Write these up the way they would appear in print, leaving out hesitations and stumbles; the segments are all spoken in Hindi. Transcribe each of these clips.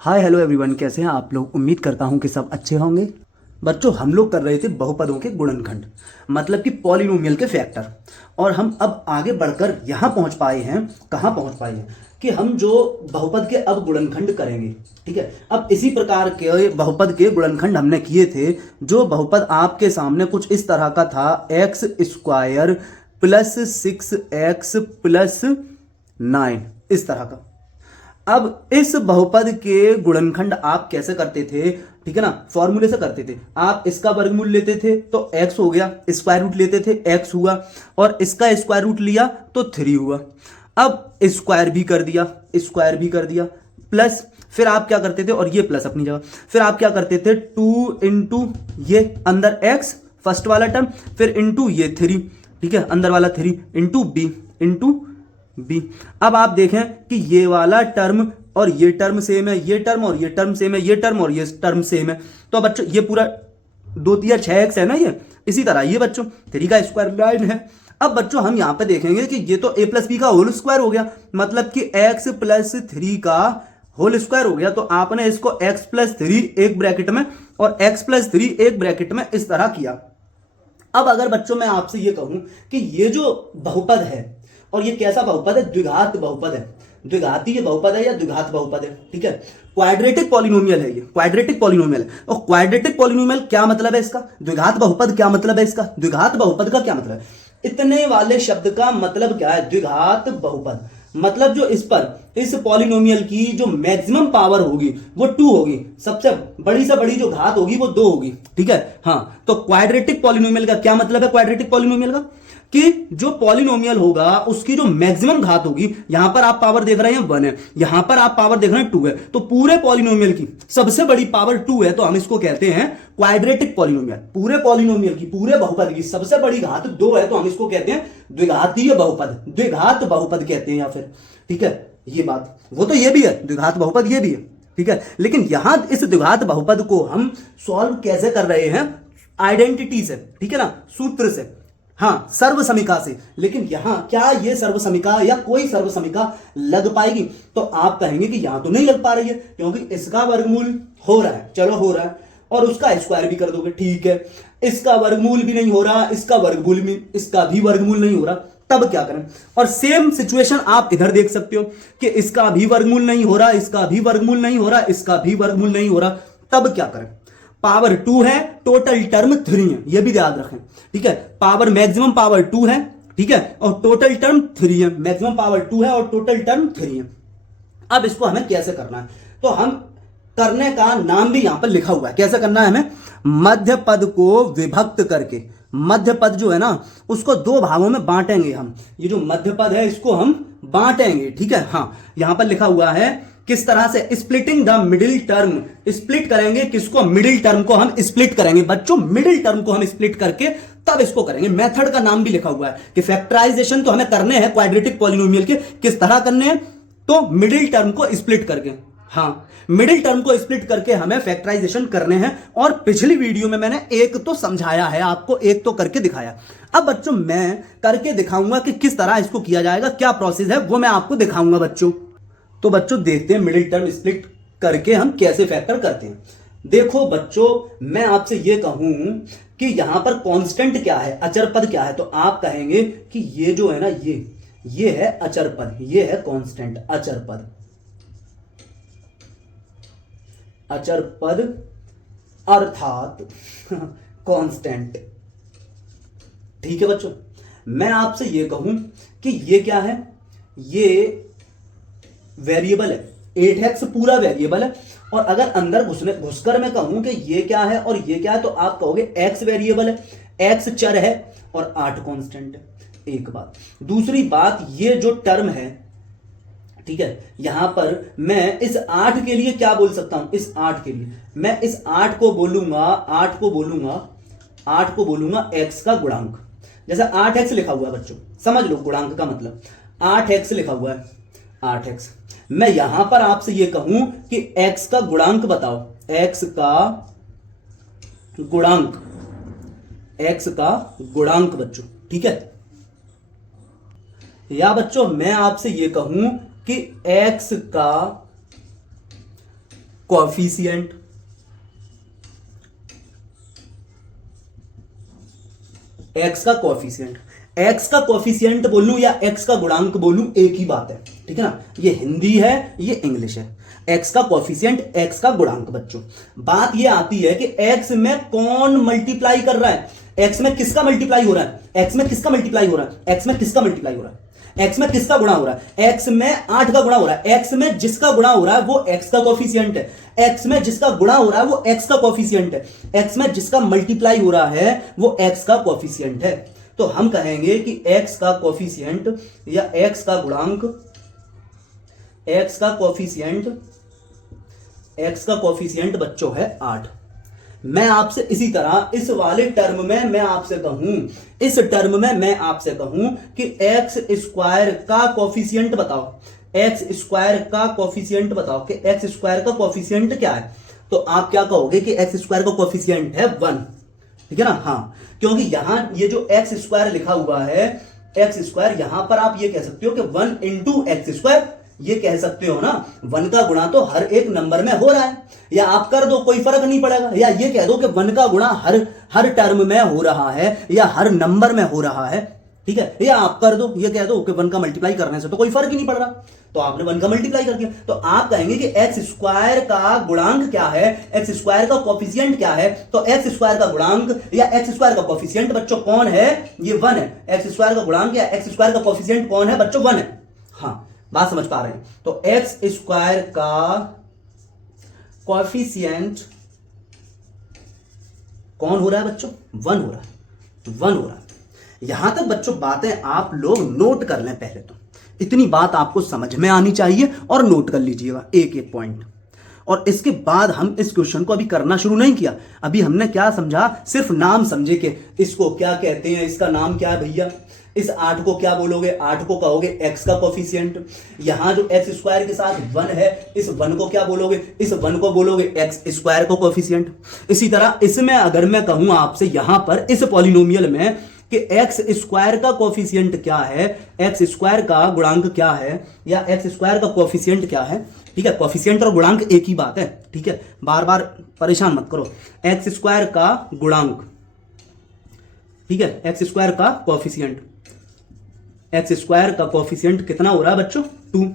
हाय हेलो एवरीवन, कैसे हैं आप लोग। उम्मीद करता हूं कि सब अच्छे होंगे। बच्चों, हम लोग कर रहे थे बहुपदों के गुणनखंड, मतलब कि पॉलिनोमियल के फैक्टर। और हम अब आगे बढ़कर यहाँ पहुँच पाए हैं। कहाँ पहुँच पाए हैं कि हम जो बहुपद के अब गुणनखंड करेंगे। ठीक है, अब इसी प्रकार के बहुपद के गुणनखंड हमने किए थे। जो बहुपद आपके सामने कुछ इस तरह का था, x square plus 6x plus 9, इस तरह का। अब इस बहुपद के गुणनखंड आप कैसे करते थे, ठीक है ना, फॉर्मूले से करते थे। आप इसका वर्गमूल लेते थे तो x हो गया, स्क्वायर रूट लेते थे x हुआ, और इसका स्क्वायर रूट लिया तो 3 हुआ। अब स्क्वायर भी कर दिया, स्क्वायर भी कर दिया, प्लस फिर आप क्या करते थे, और ये प्लस अपनी जगह, फिर आप क्या करते थे 2 इंटू ये अंदर x फर्स्ट वाला टर्म, फिर इंटू ये 3, ठीक है, अंदर वाला 3 इंटू b इंटू बी। अब आप देखें कि ये वाला टर्म और ये टर्म सेम है, ये टर्म और ये टर्म सेम है, ये टर्म और ये टर्म सेम है। तो बच्चों ये पूरा 2 3 6 एक्स है ना ये। इसी तरह ये बच्चों 3 का स्क्वायर लाइन है। अब बच्चों हम यहां पे देखेंगे कि ये तो a प्लस बी का होल स्क्वायर हो गया, मतलब कि x प्लस 3 का होल स्क्वायर हो गया। तो आपने इसको x प्लस 3 एक ब्रैकेट में और x प्लस 3 एक ब्रैकेट में इस तरह किया। अब अगर बच्चों मैं आपसे ये कहूं कि ये जो बहुपद है, और ये कैसा बहुपद है, द्विघात बहुपद है। द्विघातीय बहुपद है या द्विघात बहुपद है, ठीक है। क्वाड्रेटिक पॉलिनोमियल है, ये क्वाड्रेटिक पॉलिनोमियल है। और क्वाड्रेटिक पॉलिनोमियल क्या मतलब है इसका, द्विघात बहुपद क्या मतलब है इसका, द्विघात बहुपद का क्या मतलब है। इतने वाले शब्द का मतलब क्या है, द्विघात बहुपद मतलब जो इस पॉलिनोमियल की जो मैक्सिमम पावर होगी वो 2 होगी, सबसे बड़ी से बड़ी जो घात होगी वो 2 होगी, ठीक है। हाँ, तो क्वाड्रेटिक पॉलिनोमियल का क्या मतलब है, क्वाड्रेटिक पॉलिनोमियल का कि जो पॉलिनोमियल होगा उसकी जो मैक्सिमम घात होगी, यहां पर आप पावर देख रहे हैं 1 है, यहां पर आप पावर देख रहे हैं 2 है, तो पूरे पॉलिनोमियल की सबसे बड़ी पावर 2 है, तो हम इसको कहते हैं क्वाड्रेटिक पॉलिनोमियल। पूरे पॉलिनोमियल की, पूरे बहुपद की सबसे बड़ी घात 2 है, तो हम इसको कहते हैं द्विघातीय बहुपद, द्विघात बहुपद कहते हैं, या फिर, ठीक है। ये बात, वो तो ये भी है, द्विघात बहुपद ये भी है, ठीक है। लेकिन यहां इस द्विघात बहुपद को हम सॉल्व कैसे कर रहे हैं, आइडेंटिटी से, ठीक है ना, सूत्र से, हाँ, सर्वसमीका से। लेकिन यहां क्या ये सर्वसमीका या कोई सर्वसमीका लग पाएगी, तो आप कहेंगे कि यहां तो नहीं लग पा रही है, क्योंकि इसका वर्गमूल हो रहा है, चलो हो रहा है, और उसका स्क्वायर भी कर दोगे, ठीक है। इसका वर्गमूल भी नहीं हो रहा, इसका भी वर्गमूल नहीं हो रहा, तब क्या करें। और सेम सिचुएशन आप इधर देख सकते हो कि इसका भी वर्गमूल नहीं हो रहा, इसका भी वर्गमूल नहीं हो रहा, इसका भी वर्गमूल नहीं हो रहा, तब क्या करें। पावर 2 है, टोटल टर्म 3 है, यह भी याद रखें, ठीक है। पावर मैक्सिमम पावर 2 है, ठीक है, और टोटल टर्म 3 है। मैक्सिमम पावर 2 है और टोटल टर्म 3 है। अब इसको हमें कैसे करना है, तो हम करने का नाम भी यहां पर लिखा हुआ है, कैसे करना है हमें, मध्य पद को विभक्त करके। मध्य पद जो है ना, उसको 2 भागों में बांटेंगे हम। ये जो मध्य पद है इसको हम बांटेंगे, ठीक है। हाँ, यहां पर लिखा हुआ है किस तरह से, splitting the middle term. Split करेंगे किसको, मिडिल टर्म को हम स्प्लिट करेंगे बच्चों, मिडिल टर्म को हम स्प्लिट करके तब इसको करेंगे। मेथड का नाम भी लिखा हुआ है कि फैक्टराइजेशन तो हमें करने हैं क्वाड्रेटिक पॉलिनोमियल के, किस तरह करने हैं, तो मिडिल टर्म को स्प्लिट करके। हाँ, मिडिल टर्म को स्प्लिट करके हमें फैक्टराइजेशन करने हैं। और पिछली वीडियो में मैंने एक तो समझाया है आपको, एक तो करके दिखाया। अब बच्चों मैं करके दिखाऊंगा कि किस तरह इसको किया जाएगा, क्या प्रोसेस है वो मैं आपको दिखाऊंगा बच्चों। तो बच्चों देखते हैं मिडिल टर्म स्प्लिट करके हम कैसे फैक्टर करते हैं। देखो बच्चों, मैं आपसे यह कहूं कि यहां पर कांस्टेंट क्या है, अचर पद क्या है, तो आप कहेंगे कि ये जो है ना, ये है अचर पद, ये है कांस्टेंट, अचर पद, अचर पद अर्थात कांस्टेंट, ठीक है बच्चों। मैं आपसे यह कहूं कि ये क्या है, ये वेरिएबल है, 8x पूरा वेरिएबल है। और अगर अंदर घुसकर मैं कहूं कि ये क्या है और ये क्या है, तो आप कहोगे x वेरिएबल है, x चर है और 8 कांस्टेंट है। एक बात, दूसरी बात, ये जो टर्म है, ठीक है, यहां पर मैं इस 8 के लिए क्या बोल सकता हूं, इस 8 के लिए मैं इस 8 को बोलूंगा x का गुणांक। जैसे 8x लिखा हुआ है बच्चों, समझ लो गुणांक का मतलब, 8x लिखा हुआ है, 8x। मैं यहां पर आपसे यह कहूं कि x का गुणांक बताओ, x का गुणांक बच्चों, ठीक है। या बच्चों मैं आपसे यह कहूं कि x का कॉफिशिएंट, एक्स का कॉफिशिएंट, एक्स का कॉफिशिएंट बोलूं या एक्स का गुणांक बोलूं एक ही बात है, ठीक है ना। ये हिंदी है, ये इंग्लिश है। एक्स का कॉफिशिएंट, एक्स का गुणांक। बच्चों बात ये आती है कि एक्स में कौन मल्टीप्लाई कर रहा है, एक्स में किसका मल्टीप्लाई हो रहा है, एक्स में किसका मल्टीप्लाई हो रहा है, एक्स में किसका मल्टीप्लाई हो रहा है, एक्स में किसका गुणा हो रहा है, एक्स में 8 का गुणा हो रहा है। एक्स में जिसका गुणा हो रहा है वो एक्स का कॉफिशिएंट है, एक्स में जिसका गुणा हो रहा है वो एक्स का कॉफिशिएंट है, एक्स में जिसका मल्टीप्लाई हो रहा है वो एक्स का कॉफिशिएंट है। तो हम कहेंगे कि एक्स का कॉफिशिएंट या एक्स का गुणांक, एक्स का कॉफिशिएंट, एक्स का कॉफिशिएंट बच्चों है 8। मैं आपसे इसी तरह इस वाले टर्म में मैं आपसे कहूं, इस टर्म में मैं आपसे कहूं कि एक्स स्क्वायर का कॉफिशिएंट बताओ, एक्स स्क्वायर का कॉफिशिएंट बताओ कि एक्स स्क्वायर का कॉफिशिएंट क्या है। तो आप क्या कहोगे कि एक्स स्क्वायर का कॉफिशिएंट है 1, ठीक है ना। हाँ, क्योंकि यहां ये जो एक्स स्क्वायर लिखा हुआ है, एक्स स्क्वायर, यहां पर आप ये कह सकते हो कि 1 इंटू एक्स स्क्वायर, ये कह सकते हो ना। 1 का गुणा तो हर एक नंबर में हो रहा है, या आप कर दो, कोई फर्क नहीं पड़ेगा, या ये कह दो कि 1 का गुणा हर टर्म में हो रहा है या हर नंबर में हो रहा है, ठीक है। या आप कर दो, ये कह दो कि 1 का मल्टीप्लाई करने से तो कोई फर्क ही नहीं पड़ रहा, तो आपने 1 का मल्टीप्लाई कर दिया। तो आप कहेंगे कि एक्स स्क्वायर का गुणांक क्या है, एक्स स्क्वायर का कोफिशिएंट क्या है। तो एक्स स्क्वायर का गुणांक या एक्स स्क्वायर का कोफिशिएंट बच्चों कौन है, ये 1 है। एक्स स्क्वायर का गुणांक या एक्स स्क्वायर का कोफिशिएंट कौन है बच्चों, 1 है। हाँ, बात समझ पा रहे हैं। तो एक्स स्क्वायर का कोफिशिएंट कौन हो रहा है बच्चों, 1 हो रहा है, 1 हो रहा है। यहां तक बच्चों बातें आप लोग नोट कर लें, पहले तो इतनी बात आपको समझ में आनी चाहिए और नोट कर लीजिएगा एक एक पॉइंट। और इसके बाद हम इस क्वेश्चन को अभी करना शुरू नहीं किया, अभी हमने क्या समझा, सिर्फ नाम समझे कि इसको क्या कहते हैं, इसका नाम क्या है भैया, इस 8 को क्या बोलोगे, 8 को कहोगे एक्स का कोफिशिएंट। यहां जो एक्स स्क्वायर के साथ 1 है, इस 1 को क्या बोलोगे, इस 1 को बोलोगे एक्स स्क्वायर का कोफिशिएंट। इसी तरह इसमें अगर मैं कहूं आपसे यहां पर इस पॉलिनोमियल में कि एक्स स्क्वायर का कोफिशिएंट क्या है, एक्स स्क्वायर का गुणांक क्या है, या एक्स स्क्वायर का कोफिशिएंट क्या है, ठीक है। कोफिशिएंट और गुणांक एक ही बात है, ठीक है, बार बार परेशान मत करो। एक्स स्क्वायर का गुणांक, ठीक है, एक्स स्क्वायर का कोफिशिएंट, एक्स स्क्वायर का कोफिशिएंट कितना हो रहा है बच्चों, 2।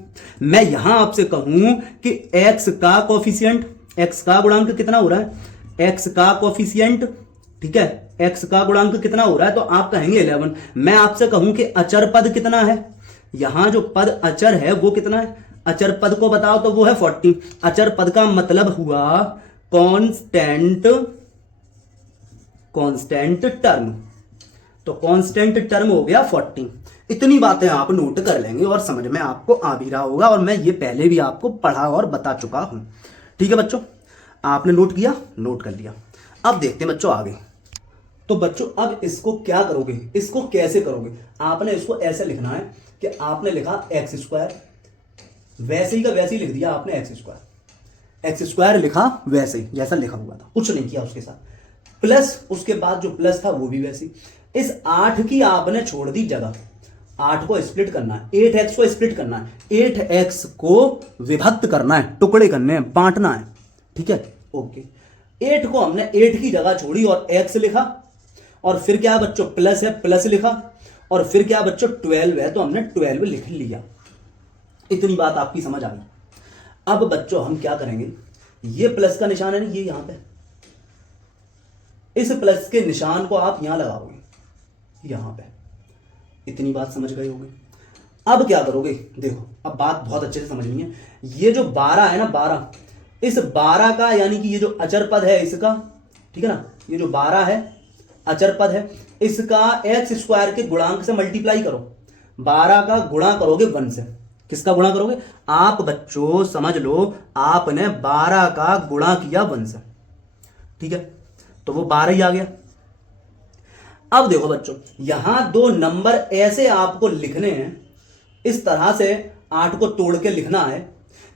मैं यहां आपसे कहूं कि एक्स का कोफिशिएंट, एक्स का गुणांक कितना हो रहा है, एक्स का कोफिशिएंट, ठीक है, एक्स का गुणांक कितना हो रहा है, तो आप कहेंगे 11। मैं आपसे कहूं कि अचर पद कितना है, यहां जो पद अचर है वो कितना है, अचर पद को बताओ, तो वो है 40। अचर पद का मतलब हुआ कांस्टेंट, कांस्टेंट टर्म, तो कांस्टेंट टर्म हो गया 40। इतनी बातें आप नोट कर लेंगे और समझ में आपको आ भी रहा होगा, और मैं ये पहले भी आपको पढ़ा और बता चुका हूं, ठीक है बच्चों। आपने नोट किया, नोट कर लिया। अब देखते हैं बच्चों आगे। तो बच्चों अब इसको क्या करोगे, इसको कैसे करोगे, आपने इसको ऐसे लिखना है कि आपने लिखा एक्स स्क्वायर, वैसे ही का वैसे ही लिख दिया आपने एक्स स्क्वायर, एक्स स्क्वायर लिखा वैसे ही जैसा लिखा हुआ था, कुछ नहीं किया उसके साथ, प्लस उसके बाद जो प्लस था वो भी वैसे ही। इस 8 की आपने छोड़ दी जगह, 8 को स्प्लिट करना है, 8x को स्प्लिट करना है, 8x को विभक्त करना है, टुकड़े करने हैं, बांटना है, ठीक है, ओके। 8 को हमने 8 की जगह छोड़ी और x लिखा, और फिर क्या बच्चों प्लस है, प्लस लिखा, और फिर क्या बच्चों 12 है तो हमने 12 लिख लिया। इतनी बात आपकी समझ आ गई। अब बच्चों हम क्या करेंगे, ये प्लस का निशान है ना, ये यहां पे, इस प्लस के निशान को आप यहां लगाओगे, यहां पे। इतनी बात समझ गए होंगे। अब क्या करोगे, देखो अब बात बहुत अच्छे से समझनी है। ये जो 12 है ना, 12, इस 12 का यानी कि ये जो अचर पद है इसका, ठीक है ना, ये जो 12 है अचर पद है, इसका एक्स स्क्वायर के गुणांक से मल्टीप्लाई करो। 12 का गुणा करोगे 1 से, किसका गुणा करोगे, आप बच्चों समझ लो, आपने 12 का गुणा किया 1 से, ठीक है, तो वो 12 ही आ गया। अब देखो बच्चों, यहां 2 नंबर ऐसे आपको लिखने हैं, इस तरह से 8 को तोड़ के लिखना है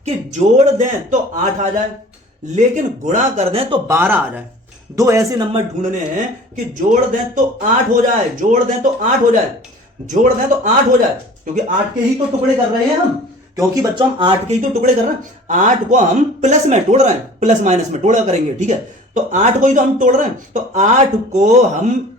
कि जोड़ दें तो 8 आ जाए, लेकिन गुणा कर दें तो 12 आ जाए। 2 ऐसे नंबर ढूंढने हैं कि जोड़ दें तो 8 हो जाए, जोड़ दें तो 8 हो जाए, जोड़ दें तो 8 हो जाए, क्योंकि 8 के ही तो टुकड़े कर रहे हैं हम, क्योंकि बच्चों हम 8 के ही तो टुकड़े कर रहे हैं, 8 को हम प्लस में तोड़ रहे हैं, प्लस माइनस में तोड़ा करेंगे, ठीक है। तो 8 को ही तो हम तोड़ रहे हैं, तो 8 को हम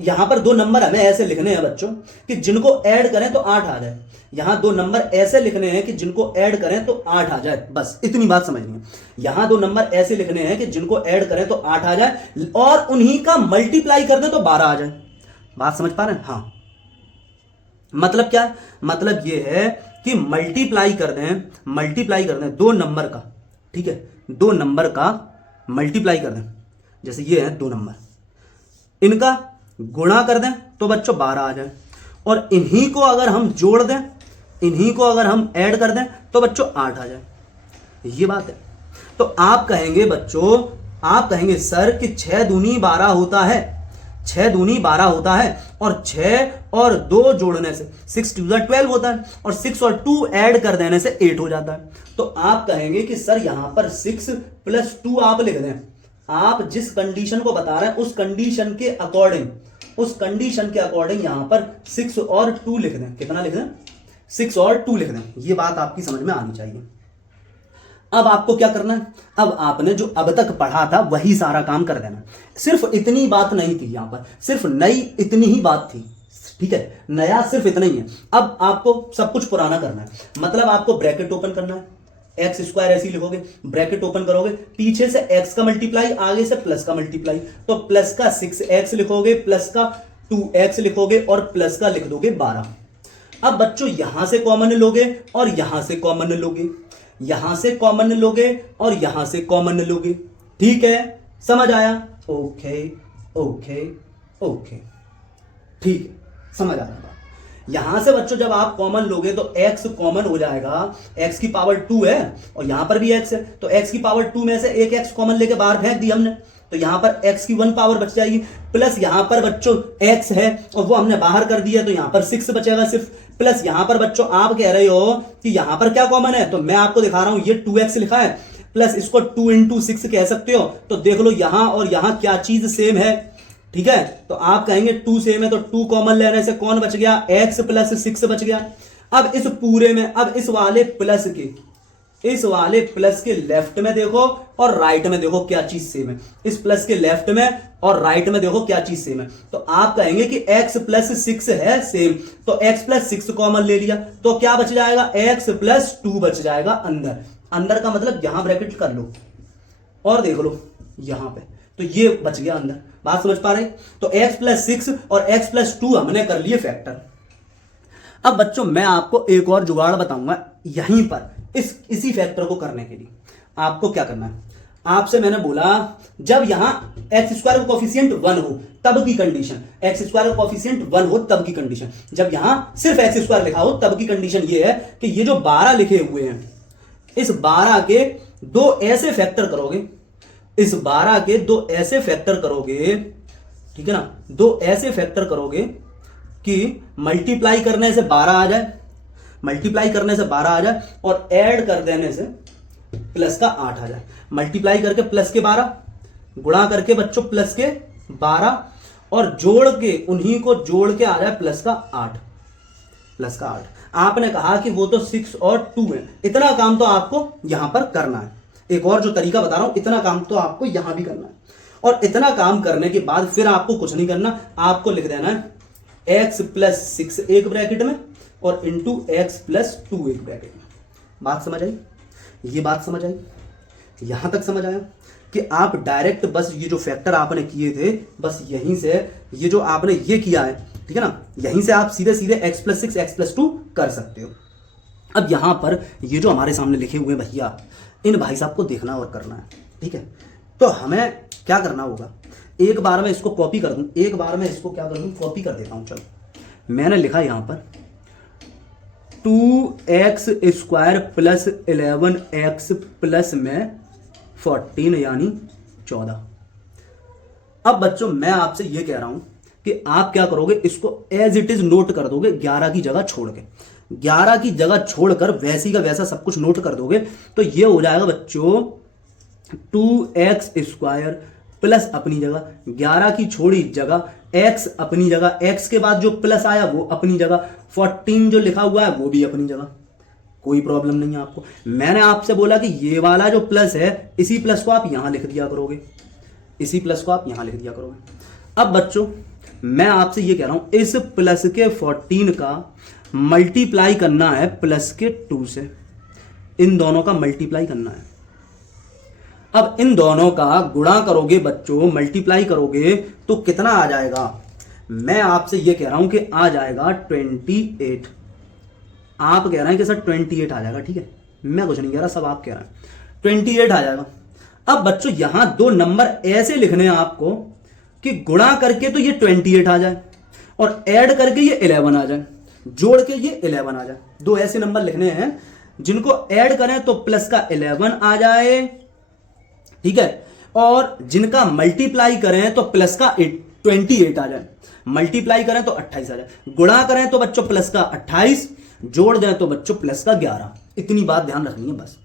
यहां पर 2 नंबर हमें ऐसे लिखने हैं बच्चों कि जिनको ऐड करें तो 8 आ जाए। यहां 2 नंबर ऐसे लिखने हैं कि जिनको ऐड करें तो 8 आ जाए, बस इतनी बात समझनी है। यहां 2 नंबर ऐसे लिखने हैं कि जिनको ऐड करें तो 8 आ जाए और उन्हीं का मल्टीप्लाई कर दें तो 12 आ जाए। बात समझ पा रहे हैं? हाँ, मतलब क्या है? मतलब ये है कि मल्टीप्लाई कर दें 2 नंबर का, ठीक है, 2 नंबर का मल्टीप्लाई कर दें, जैसे ये है 2 नंबर, इनका गुणा कर दें तो बच्चों 12 आ जाए, और इन्हीं को अगर हम जोड़ दें, इन्हीं को अगर हम ऐड कर दें तो बच्चों 8 आ जाए। ये बात है। तो आप कहेंगे बच्चों, आप कहेंगे सर कि 6 दूनी 12 होता है, 6 दूनी 12 होता है, और 6 और 2 जोड़ने से 6 2 12 होता है, और 6 और 2 ऐड कर देने से 8 हो जाता है। तो आप कहेंगे कि सर यहां पर 6 + 2 आप लिख दें। आप जिस कंडीशन को बता रहे हैं उस कंडीशन के अकॉर्डिंग, यहां पर 6 और 2 लिख दें। कितना लिख दें? 6 और 2 लिख दें। ये बात आपकी समझ में आनी चाहिए। अब आपको क्या करना है? अब आपने जो अब तक पढ़ा था वही सारा काम कर देना। सिर्फ इतनी बात नहीं थी यहां पर, सिर्फ नई इतनी ही बात थी, ठीक है, नया सिर्फ इतना ही है। अब आपको सब कुछ पुराना करना है, मतलब आपको ब्रैकेट ओपन करना है, एक्स स्क्वायर ऐसे ही लिखोगे, ब्रैकेट ओपन करोगे, पीछे से एक्स का मल्टीप्लाई, आगे से प्लस का मल्टीप्लाई, तो प्लस का 6x लिखोगे, प्लस का 2x लिखोगे, और प्लस का लिख दोगे 12। अब बच्चों यहां से कॉमन लोगे और यहां से कॉमन लोगे, यहां से कॉमन लोगे और यहां से कॉमन लोगे, ठीक है, समझ आया? ओके ओके ओके, ठीक है, समझ आ रहा। यहां से बच्चों जब आप कॉमन लोगे तो x कॉमन हो जाएगा, x की पावर 2 है और यहां पर भी x है, तो x की पावर 2 में से एक x कॉमन लेके बाहर फेंक दी हमने, तो यहां पर x की 1 पावर बच जाएगी, प्लस यहां पर बच्चों x है और वो हमने बाहर कर दिया, तो यहां पर 6 बचेगा सिर्फ, प्लस यहां पर बच्चों आप कह रहे हो कि यहां पर क्या कॉमन है, तो मैं आपको दिखा रहा हूं, ये 2x लिखा है, प्लस इसको 2 × 6 कह सकते हो, तो देख लो यहां और यहां क्या चीज सेम है, ठीक है। तो आप कहेंगे 2 सेम है, तो 2 कॉमन लेने से कौन बच गया? x + 6 बच गया। अब इस पूरे में, अब इस वाले प्लस के लेफ्ट में देखो और राइट में देखो क्या चीज सेम है, इस प्लस के लेफ्ट में और राइट में देखो क्या चीज सेम है, तो आप कहेंगे कि x + 6 है सेम, तो x + 6 कॉमन ले लिया, तो क्या बच जाएगा? x + 2 बच जाएगा अंदर का मतलब यहां ब्रैकेट कर लो और देख लो यहां पे, तो ये बच गया अंदर। बात समझ पा रहे? तो x + 6 और x + 2 हमने कर लिए फैक्टर। अब बच्चों मैं आपको एक और जुगाड़ बताऊंगा यहीं पर, इसी फैक्टर को करने के लिए आपको क्या करना है। आपसे मैंने बोला जब यहां x² का कोफिशिएंट 1 हो तब की कंडीशन, x² का कोफिशिएंट 1 हो तब की कंडीशन, जब यहां सिर्फ x² लिखा हो तब की कंडीशन ये है कि ये जो 12 लिखे हुए हैं, इस 12 के 2 ऐसे फैक्टर करोगे, इस 12 के 2 ऐसे फैक्टर करोगे, ठीक है ना, 2 ऐसे फैक्टर करोगे कि मल्टीप्लाई करने से 12 आ जाए, मल्टीप्लाई करने से 12 आ जाए और ऐड कर देने से प्लस का 8 आ जाए। मल्टीप्लाई करके प्लस के 12, गुणा करके बच्चों प्लस के 12, और जोड़ के उन्हीं को जोड़ के आ जाए प्लस का 8, प्लस का 8। आपने कहा कि वो तो 6 और 2 है, इतना काम तो आपको यहां पर करना है। एक और जो तरीका बता रहा हूं, इतना काम तो आपको यहां भी करना है, और इतना काम करने के बाद फिर आपको कुछ नहीं करना, आपको लिख देना है x + 6 एक ब्रैकेट में और इंटू x + 2 एक ब्रैकेट में। बात समझ आई? ये बात समझ आई? यहां तक समझ आया कि आप डायरेक्ट बस ये जो फैक्टर आपने किए थे, बस यहीं से ये जो आपने ये किया है, ठीक है ना, यहीं से आप सीधे सीधे x + 6 x + 2 कर सकते हो। अब यहां पर ये जो हमारे सामने लिखे हुए भैया, इन भाई साहब को देखना और करना है, ठीक है। तो हमें क्या करना होगा, एक बार मैं इसको कॉपी कर दूं, एक बार मैं इसको क्या कर दूं, कॉपी कर देता हूं। चलो मैंने लिखा यहां पर 2x² + 11x प्लस में 14 यानी 14। अब बच्चों मैं आपसे ये कह रहा हूं कि आप क्या करोगे, इसको एज इट इज नोट कर दोगे, 11 की जगह छोड़ के, 11 की जगह छोड़कर वैसी का वैसा सब कुछ नोट कर दोगे, तो ये हो जाएगा बच्चों 2x² प्लस अपनी जगह, 11 की छोड़ी जगह, x अपनी जगह, x के बाद जो प्लस आया वो अपनी जगह, 14 जो लिखा हुआ है वो भी अपनी जगह। कोई प्रॉब्लम नहीं है आपको। मैंने आपसे बोला कि ये वाला जो प्लस है, इसी प्लस को आप यहां लिख दिया करोगे, इसी प्लस को आप यहां लिख दिया करोगे। अब बच्चों मैं आपसे ये कह रहा हूं, इस प्लस के 14 का मल्टीप्लाई करना है प्लस के 2 से, इन दोनों का मल्टीप्लाई करना है। अब इन दोनों का गुणा करोगे बच्चों, मल्टीप्लाई करोगे तो कितना आ जाएगा? मैं आपसे ये कह रहा हूं कि आ जाएगा 28। आप कह रहे हैं कि सर 28 आ जाएगा, ठीक है, मैं कुछ नहीं कह रहा, सब आप कह रहे हैं 28 आ जाएगा। अब बच्चों यहां दो नंबर ऐसे लिखने हैं आपको कि गुणा करके तो ये 28 आ जाए और ऐड करके ये 11 आ जाए, जोड़ के ये 11 आ जाए। दो ऐसे नंबर लिखने हैं जिनको ऐड करें तो प्लस का 11 आ जाए, ठीक है, और जिनका मल्टीप्लाई करें तो प्लस का 28 आ जाए। मल्टीप्लाई करें तो 28 आ जाए, गुणा करें तो बच्चों प्लस का 28, जोड़ दें तो बच्चों प्लस का 11। इतनी बात ध्यान रखनी है बस,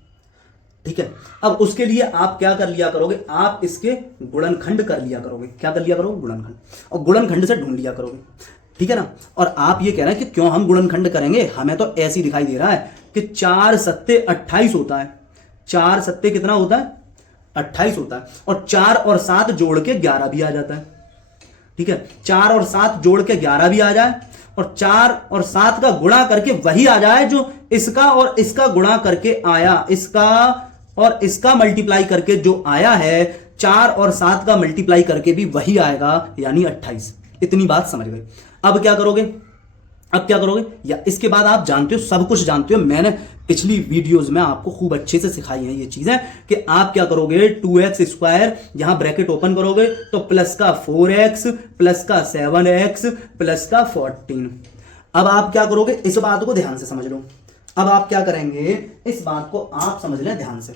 ठीक है। अब उसके लिए आप क्या कर लिया करोगे, आप इसके गुणनखंड कर लिया करोगे। क्या कर लिया करोगे? गुणनखंड, और गुणनखंड से ढूंढ लिया करोगे, ठीक है ना। और आप ये कह रहे हैं कि क्यों हम गुणनखंड करेंगे, हमें तो ऐसे ही दिखाई दे रहा है कि 4 सत्ते 28 होता है। 4 सत्ते कितना होता है? 28 होता है, और 4 और 7 जोड़ के 11 भी आ जाता है, ठीक है। 4 और 7 जोड़ के 11 भी आ जाए, और 4 और 7 का गुणा करके वही आ जाए जो इसका और इसका गुणा करके आया, इसका और इसका मल्टीप्लाई करके जो आया है, 4 और 7 का मल्टीप्लाई करके भी वही आएगा, यानी 28। इतनी बात समझ गए। अब क्या करोगे? अब क्या करोगे? या इसके बाद आप जानते हो, सब कुछ जानते हो, मैंने पिछली वीडियोस में आपको खूब अच्छे से सिखाई हैं ये चीजें, कि आप क्या करोगे, 2x² यहां ब्रैकेट ओपन करोगे तो प्लस का 4x प्लस का 7x प्लस का 14। अब आप क्या करोगे, इस बात को ध्यान से समझ लो। अब आप क्या करेंगे, इस बात को आप समझ लें ध्यान से।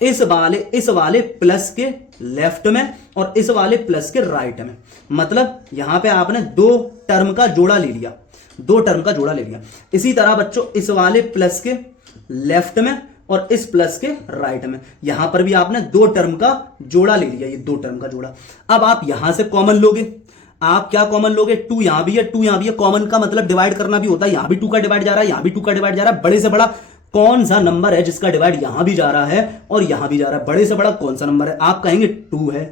इस वाले प्लस के लेफ्ट में और इस वाले प्लस के राइट में, मतलब यहां पे आपने दो टर्म का जोड़ा ले लिया, दो टर्म का जोड़ा ले लिया। इसी तरह बच्चों इस वाले प्लस के लेफ्ट में और इस प्लस के राइट में, यहां पर भी आपने दो टर्म का जोड़ा ले लिया, ये दो टर्म का जोड़ा। अब आप यहां से कॉमन लोगे, आप क्या कॉमन लोगे? 2 यहां भी है, 2 यहां भी है। कॉमन का मतलब डिवाइड करना भी होता है, यहां भी 2 का डिवाइड जा रहा है, यहां भी 2 का डिवाइड जा रहा है। बड़े से बड़ा कौन सा नंबर है जिसका डिवाइड यहां भी जा रहा है और यहां भी जा रहा है? बड़े से बड़ा कौन सा नंबर है? आप कहेंगे 2 है।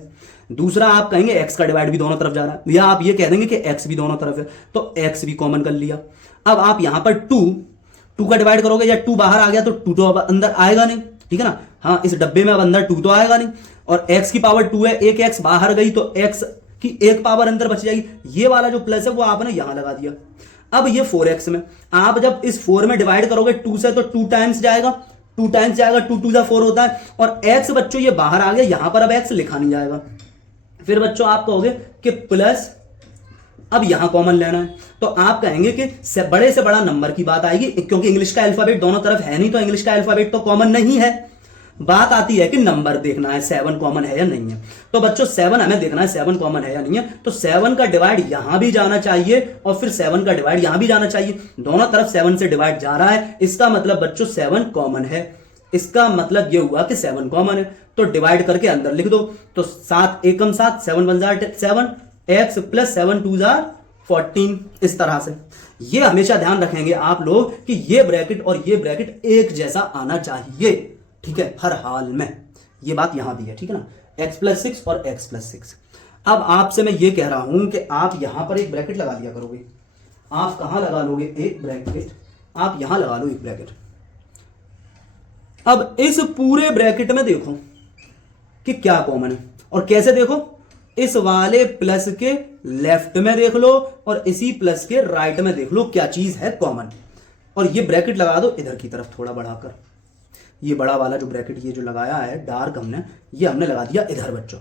दूसरा आप कहेंगे x का डिवाइड भी दोनों तरफ जा रहा है, या आप ये कह देंगे कि x भी दोनों तरफ है, तो x भी कॉमन कर लिया। अब आप यहां पर 2 का डिवाइड करोगे, या 2 बाहर आ गया तो 2 तो अब अंदर आएगा नहीं, ठीक है ना। हाँ, इस डब्बे में अब अंदर 2 तो आएगा नहीं, और x की पावर 2 है, एक x बाहर गई तो x की एक पावर अंदर बच जाएगी। ये वाला जो प्लस है वो आपने यहां लगा दिया। अब ये 4x में आप जब इस 4 में डिवाइड करोगे 2 से तो 2 टाइम्स जाएगा, 2 टाइम्स जाएगा, 2 2 4 होता है, और x बच्चों ये बाहर आ गया, यहां पर अब x लिखा नहीं जाएगा। फिर बच्चों आप कहोगे कि प्लस, अब यहां कॉमन लेना है, तो आप कहेंगे कि बड़े से बड़ा नंबर की बात आएगी, क्योंकि इंग्लिश का अल्फाबेट दोनों तरफ है नहीं, तो इंग्लिश का अल्फाबेट तो कॉमन नहीं है। बात आती है कि नंबर देखना है 7 कॉमन है या नहीं है। तो बच्चों 7 हमें देखना है 7 कॉमन है या नहीं है, तो 7 का डिवाइड यहां भी जाना चाहिए और फिर 7 का डिवाइड यहां भी जाना चाहिए। दोनों तरफ 7 से डिवाइड जा रहा है, इसका मतलब बच्चों 7 कॉमन है। इसका मतलब यह हुआ कि 7 कॉमन है, तो डिवाइड करके अंदर लिख दो। तो 7 एकम 7, 7 1 7, x प्लस 7 2 14। इस तरह से ये हमेशा ध्यान रखेंगे आप लोग कि ये ब्रैकेट और ये ब्रैकेट एक जैसा आना चाहिए, ठीक है, हर हाल में। ये बात यहां भी है, ठीक है ना, x प्लस 6 और x प्लस 6। अब आपसे मैं ये कह रहा हूं कि आप यहां पर एक ब्रैकेट लगा दिया करोगे। आप कहां लगा लोगे? एक ब्रैकेट आप यहां लगा लो, एक ब्रैकेट। अब इस पूरे ब्रैकेट में देखो कि क्या कॉमन है, और कैसे देखो, इस वाले प्लस के लेफ्ट में देख लो और इसी प्लस के राइट में देख लो क्या चीज है कॉमन, और ये ब्रैकेट लगा दो इधर की तरफ थोड़ा बढ़ाकर। ये बड़ा वाला जो ब्रैकेट ये जो लगाया है डार्क हमने, ये हमने लगा दिया इधर बच्चों।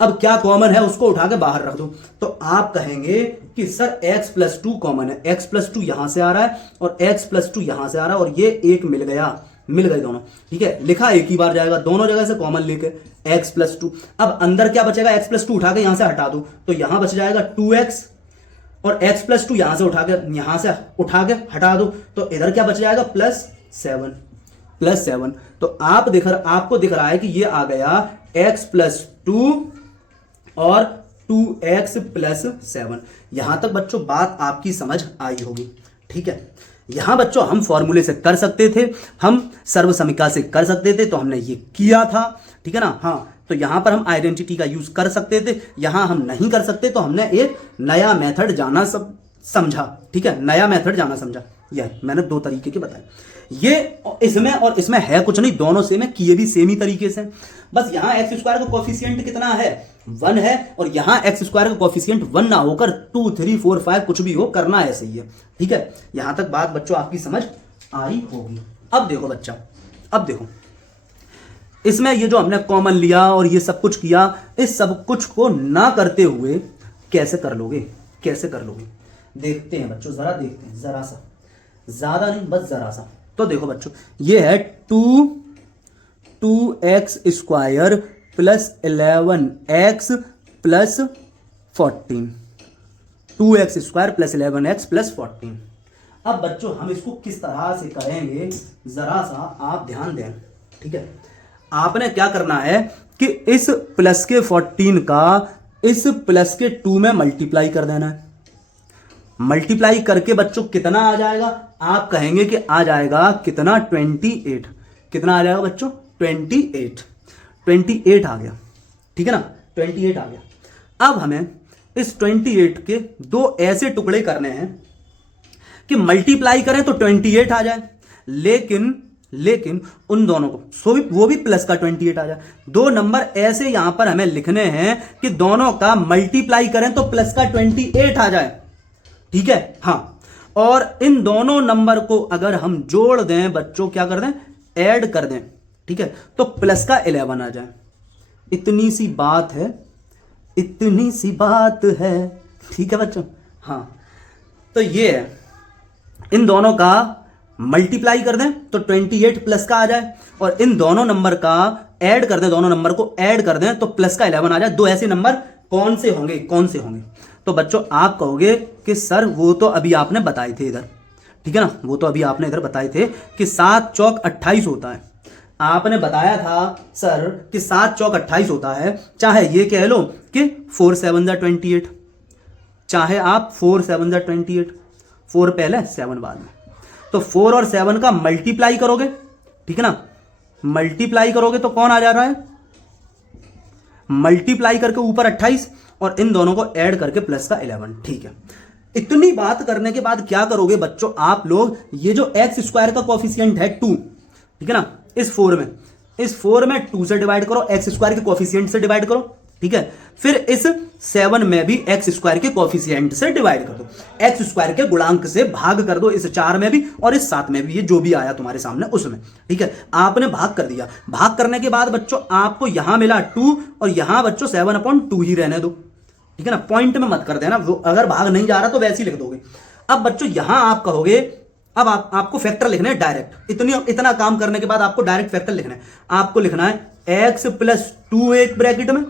अब क्या कॉमन है उसको उठा के बाहर रख दो, तो आप कहेंगे कि सर x प्लस 2 कॉमन है। x प्लस 2 यहां से आ रहा है और x प्लस 2 यहां से आ रहा है, और ये एक मिल गया, मिल गए दोनों, ठीक है, लिखा एक ही बार जाएगा, दोनों जगह से कॉमन लेके x प्लस 2। अब अंदर क्या बचेगा? x प्लस 2 उठा के यहां से हटा दो, तो यहां बच जाएगा 2x, और x प्लस 2 यहां से उठा के हटा दो, तो इधर क्या बच जाएगा? प्लस 7। तो आपको दिख रहा है कि ये आ गया x प्लस 2 और 2x प्लस 7। यहां तक बच्चों बात आपकी समझ आई होगी, ठीक है। यहां बच्चों हम फॉर्मूले से कर सकते थे, हम सर्वसमीका से कर सकते थे, तो हमने ये किया था, ठीक है ना। हाँ, तो यहां पर हम आइडेंटिटी का यूज कर सकते थे, यहां हम नहीं कर सकते, तो हमने एक नया मेथड जाना समझा, ठीक है, नया मेथड जाना समझा। यह मैंने दो तरीके के बताए, ये इसमें और इसमें है कुछ नहीं, दोनों सेम है, किए भी सेम ही तरीके से। बस यहां एक्स स्क्वायर का कोफिशिएंट कितना है, 1 है, और यहां एक्स स्क्वायर का कोफिशिएंट 1 ना होकर 2, 3, 4, 5 कुछ भी हो, करना ऐसे ही है, ठीक है। यहां तक बात बच्चों आपकी समझ आ रही होगी। अब देखो बच्चा, अब देखो इसमें ये जो हमने कॉमन लिया और ये सब कुछ किया, इस सब कुछ को ना करते हुए कैसे कर लोगे, कैसे कर लोगे, देखते हैं बच्चों, जरा देखते हैं, जरा सा, ज्यादा नहीं बस जरा सा। तो देखो बच्चों, ये है 2x square plus 11x plus 14, 2x square plus 11x plus 14। अब बच्चों हम इसको किस तरह से करेंगे, जरा सा आप ध्यान दें, ठीक है। आपने क्या करना है कि इस प्लस के 14 का इस प्लस के 2 में मल्टीप्लाई कर देना है। मल्टीप्लाई करके बच्चों कितना आ जाएगा, आप कहेंगे कि आ जाएगा कितना, 28। कितना आ जाएगा बच्चों, 28 आ गया, ठीक है ना, 28 आ गया। अब हमें इस 28 के दो ऐसे टुकड़े करने हैं कि मल्टीप्लाई करें तो 28 आ जाए, लेकिन उन दोनों को वो भी प्लस का 28 आ जाए। दो नंबर ऐसे यहां पर हमें लिखने हैं कि दोनों का मल्टीप्लाई करें तो प्लस का 28 आ जाए, ठीक है। हाँ, और इन दोनों नंबर को अगर हम जोड़ दें बच्चों, क्या कर दें, ऐड कर दें, ठीक है, तो प्लस का 11 आ जाए। इतनी सी बात है, इतनी सी बात है, ठीक है बच्चों। हाँ, तो ये है, इन दोनों का मल्टीप्लाई कर दें तो 28 प्लस का आ जाए, और इन दोनों नंबर का ऐड कर दें, दोनों नंबर को ऐड कर दें तो प्लस का 11 आ जाए। दो ऐसे नंबर कौन से होंगे, कौन से होंगे, तो बच्चों आप कहोगे कि सर वो तो अभी आपने बताए थे इधर, ठीक है ना, वो तो अभी आपने इधर बताए थे कि 7 चौक 28 होता है। आपने बताया था सर कि 7 चौक 28 होता है, चाहे ये कह लो कि 4 7 जा 28, चाहे आप 4 7 जा 28, 4 पहले 7 बाद में, तो 4 और 7 का मल्टीप्लाई करोगे, ठीक है ना, मल्टीप्लाई करोगे तो कौन आ जा रहा है, मल्टीप्लाई करके ऊपर 28 और इन दोनों को ऐड करके प्लस का 11, ठीक है। इतनी बात करने के बाद क्या करोगे बच्चों आप लोग, ये जो एक्स स्क्वायर का कोफिशिएंट है 2, ठीक है ना, इस 4 में 2 से डिवाइड करो, एक्स स्क्वायर के कोफिशिएंट से डिवाइड करो, ठीक है। फिर इस 7 में भी एक्स स्क्वायर के कोफिशिएंट से डिवाइड कर दो, एक्स स्क्वायर के गुणांक से भाग कर दो, इस 4 में भी और इस 7 में भी, ये जो भी आया तुम्हारे सामने उसमें, ठीक है। आपने भाग कर दिया, भाग करने के बाद बच्चों आपको यहां मिला 2 और यहां बच्चों 7/2 ही रहने दो, ठीक है ना, पॉइंट में मत कर देना, अगर भाग नहीं जा रहा तो वैसे ही लिख दोगे। अब बच्चों यहां आप कहोगे, अब आपको फैक्टर लिखना है डायरेक्ट, इतना काम करने के बाद आपको डायरेक्ट फैक्टर लिखना है। आपको लिखना है x प्लस 2 एक ब्रैकेट में,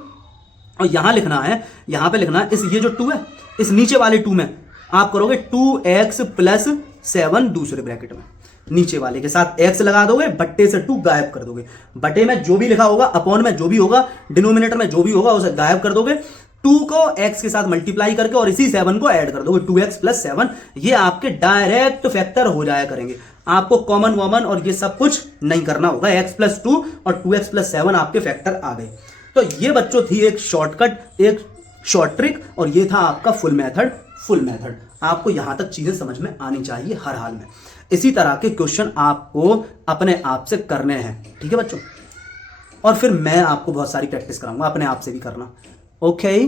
और यहां लिखना है, यहां पे लिखना है इस ये जो 2 है, इस नीचे वाले 2 में आप करोगे 2x प्लस 7 दूसरे ब्रैकेट में, नीचे वाले के साथ x लगा दोगे, बट्टे से 2 गायब कर दोगे, बटे में जो भी लिखा होगा, अपॉन में जो भी होगा, डिनोमिनेटर में जो भी होगा उसे गायब कर दोगे, 2 को x के साथ मल्टीप्लाई करके और इसी 7 को ऐड कर दोगे, 2x प्लस 7, ये आपके डायरेक्ट फैक्टर हो जाया करेंगे। आपको कॉमन वॉमन और ये सब कुछ नहीं करना होगा, x प्लस 2 और 2x प्लस 7 आपके फैक्टर आ गए। तो ये बच्चों थी एक शॉर्टकट, एक शॉर्ट ट्रिक, और ये था आपका फुल मेथड। आपको यहां तक चीजें समझ में आनी चाहिए हर हाल में। इसी तरह के क्वेश्चन आपको अपने आप से करने हैं, ठीक है बच्चों, और फिर मैं आपको बहुत सारी प्रैक्टिस कराऊंगा, अपने आप से भी करना, ओके।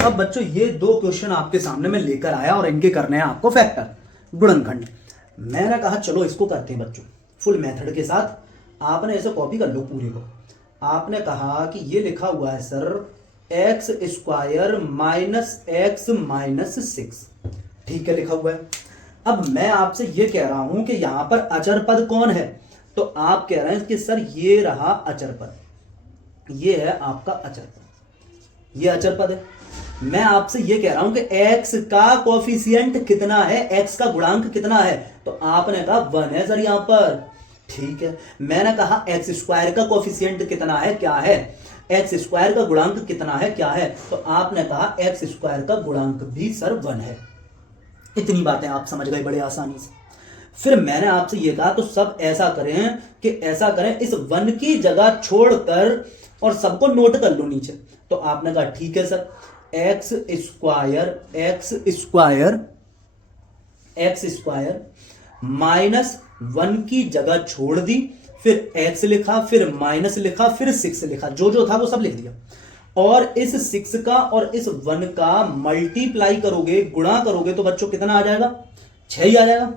अब बच्चों ये 2 क्वेश्चन आपके सामने मैं लेकर आया और इनके करने हैं आपको फैक्टर, गुणनखंड। मैंने कहा चलो इसको करते हैं बच्चों फुल मेथड के साथ। आपने ऐसे कॉपी कर लो पूरे को। आपने कहा कि ये लिखा हुआ है sir x square minus x minus 6, ठीक है, लिखा हुआ है। अब मैं आपसे ये कह रहा हूं कि यहां पर अचर पद कौन है, तो आप कह रहे हैं कि सर ये रहा अचर पद, ये है आपका अचर पद, ये अचर पद है। मैं आपसे ये कह रहा हूं कि x का कोफिशिएंट कितना है, x का गुणांक कितना है, तो आपने कहा 1 है सर यहां पर, ठीक है। मैंने कहा एक्स स्क्वायर का कोफिशिएंट कितना है, क्या है, एक्स स्क्वायर का गुणांक कितना है, क्या है, तो आपने कहा एक्स स्क्वायर का गुणांक भी सर 1 है, इतनी बातें आप समझ गए बड़े आसानी से। फिर मैंने आपसे ये कहा तो सब ऐसा करें कि ऐसा करें, इस 1 की जगह छोड़कर और सबको नोट कर लो नीचे। तो आपने कहा ठीक है सर, एक्स स्क्वायर -1 की जगह छोड़ दी, फिर x लिखा, फिर माइनस लिखा, फिर 6 लिखा, जो था वो सब लिख दिया। और इस 6 का और इस 1 का मल्टीप्लाई करोगे, गुणा करोगे तो बच्चों कितना आ जाएगा? 6 ही आ जाएगा।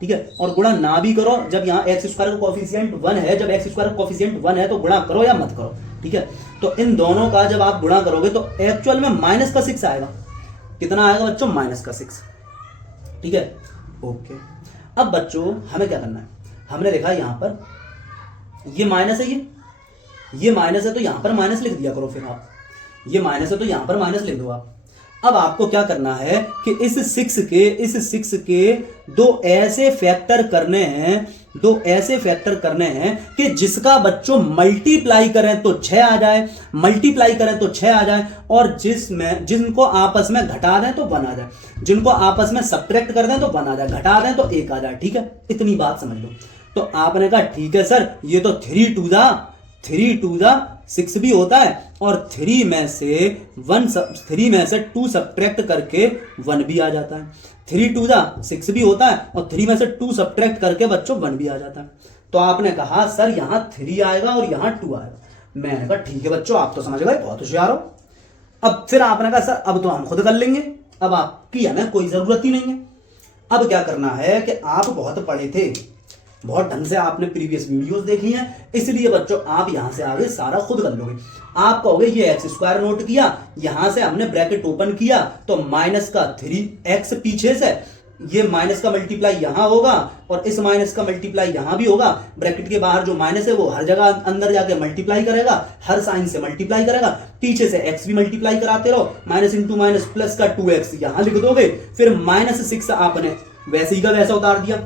ठीक है, और गुणा ना भी करो, जब यहां एक्स स्क्वायर का कोफिशिएंट 1 है, जब एक्स स्क्वायर का कोफिशिएंट 1 है तो गुणा करो या मत करो। ठीक है, तो इन दोनों का जब आप गुणा करोगे तो एक्चुअल में माइनस का 6 आएगा। कितना आएगा बच्चों? माइनस का 6। ठीक है, ओके। अब बच्चों हमें क्या करना है, हमने देखा यहां पर ये माइनस है, ये माइनस है तो यहां पर माइनस लिख दिया करो। फिर आप ये माइनस है तो यहां पर माइनस लिख दो आप। अब आपको क्या करना है कि इस 6 के दो ऐसे फैक्टर करने हैं कि जिसका बच्चों मल्टीप्लाई करें तो 6 आ जाए, और जिनको आपस में घटा दें तो 1 आ जाए, जिनको आपस में सब्ट्रैक्ट कर दें तो 1 आ जाए, घटा दें तो 1 आ जाए। ठीक है, इतनी बात समझ लो। तो आपने कहा ठीक है सर, ये तो 3 टू दा 6 भी होता है, और 3 में से 2 सब्ट्रैक्ट करके 1 भी आ जाता है। 3 टू दा 6 भी होता है, और 3 में से 2 सब्ट्रैक्ट करके बच्चों 1 भी आ जाता है। तो आपने कहा सर यहां 3 आएगा और यहां 2 आएगा। मैंने कहा ठीक है बच्चों, आप तो समझ गए, बहुत होशियार हो। अब फिर आपने कहा सर अब तो हम खुद कर लेंगे, अब आपकी हमें कोई जरूरत ही नहीं है। अब क्या करना है कि आप बहुत पढ़े थे, बहुत ढंग से आपने प्रीवियस वीडियोस देखी हैं, इसलिए बच्चों आप यहां से आगे सारा खुद कर लोगे। आप कहोगे ये एक्स स्क्वायर नोट किया, यहां से हमने ब्रैकेट ओपन किया तो माइनस का 3x पीछे से, ये माइनस का मल्टीप्लाई यहां होगा और इस माइनस का मल्टीप्लाई यहां भी होगा। ब्रैकेट के बाहर जो माइनस है वो हर जगह अंदर जाके मल्टीप्लाई करेगा, हर साइन से मल्टीप्लाई करेगा, पीछे से x भी मल्टीप्लाई कराते रहो, माइनस इंटू माइनस प्लस का 2x यहां लिख दोगे, फिर -6 आपने वैसे ही का वैसा उतार दिया।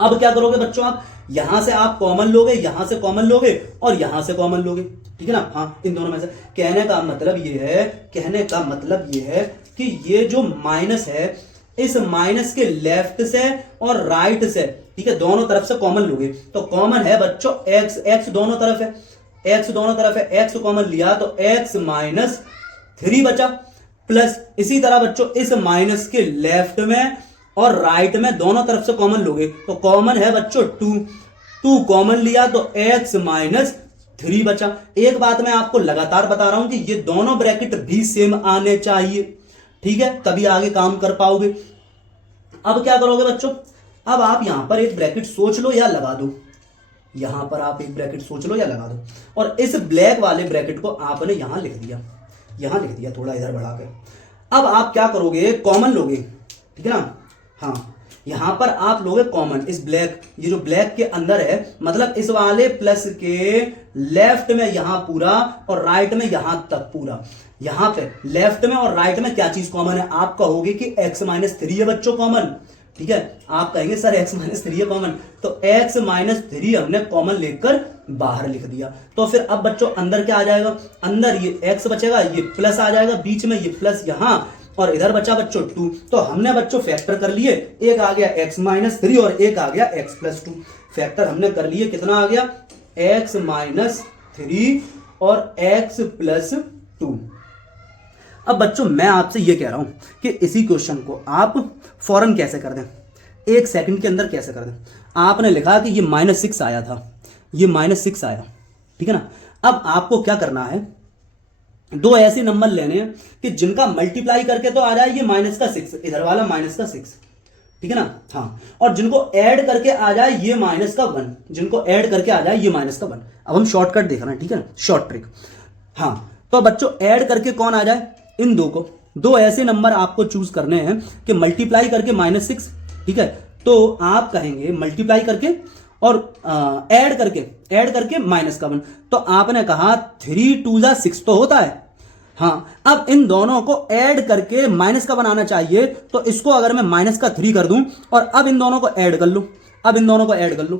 अब क्या करोगे बच्चों, आप यहां से आप कॉमन लोगे, यहां से कॉमन लोगे और यहां से कॉमन लोगे। ठीक है ना, हाँ, इन दोनों में से। कहने का मतलब ये है कि ये जो माइनस है, इस माइनस के लेफ्ट से और राइट से, ठीक है, दोनों तरफ से कॉमन लोगे तो कॉमन है बच्चों x दोनों तरफ है, x कॉमन लिया तो x -3 बचा, प्लस इसी तरह बच्चों इस माइनस के लेफ्ट में और राइट में दोनों तरफ से कॉमन लोगे तो कॉमन है बच्चों 2 कॉमन लिया तो x -3 बचा। एक बात मैं आपको लगातार बता रहा हूं कि ये दोनों ब्रैकेट भी सेम आने चाहिए, ठीक है, तभी आगे काम कर पाओगे। अब क्या करोगे बच्चों, अब आप यहां पर एक ब्रैकेट सोच लो या लगा दो, यहां पर आप एक ब्रैकेट सोच लो या लगा दो, और इस ब्लैक वाले ब्रैकेट को आपने यहां लिख दिया, थोड़ा इधर बढ़ा के। अब आप क्या करोगे, कॉमन लोगे, ठीक है ना, हाँ, यहां पर आप लोगे कॉमन, इस ब्लैक, ये जो ब्लैक के अंदर है, मतलब इस वाले प्लस के लेफ्ट में यहां पूरा और राइट में यहां तक पूरा। यहां पे लेफ्ट में और राइट में क्या चीज कॉमन है, आप कहोगे कि x -3 है बच्चों कॉमन, ठीक है, आप कहेंगे सर x -3 है कॉमन, तो x -3 हमने कॉमन लेकर बाहर लिख दिया। तो फिर अब बच्चों अंदर क्या आ जाएगा, अंदर ये x बचेगा, ये प्लस आ जाएगा, बीच में ये प्लस यहां, और इधर बचा बच्चों 2। तो हमने बच्चों फैक्टर कर लिए, एक आ गया x -3 और एक आ गया x + 2। फैक्टर हमने कर लिए, कितना आ गया, x -3 और x + 2। अब बच्चों मैं आपसे ये कह रहा हूं कि इसी क्वेश्चन को आप फौरन कैसे कर दें, 1 सेकंड के अंदर कैसे कर दें। आपने लिखा कि ये -6 आया था, ये -6 आया, ठीक है ना। अब आपको क्या करना है, 2 ऐसे नंबर लेने हैं कि जिनका मल्टीप्लाई करके तो आ जाए ये -6, इधर वाला -6, ठीक है ना, हाँ, और जिनको ऐड करके आ जाए ये -1, जिनको ऐड करके आ जाए ये -1। अब हम शॉर्टकट देख रहे हैं, ठीक है ना, शॉर्ट ट्रिक। हाँ, तो बच्चों ऐड करके कौन आ जाए, इन 2 को, 2 ऐसे नंबर आपको चूज करने हैं कि मल्टीप्लाई करके -6, ठीक है, तो आप कहेंगे मल्टीप्लाई करके और ऐड करके -1। तो आपने कहा 3 2 6 तो होता है, हाँ, अब इन दोनों को ऐड करके -1 आना चाहिए, तो इसको अगर मैं -3 कर दूं और अब इन दोनों को ऐड कर लूं,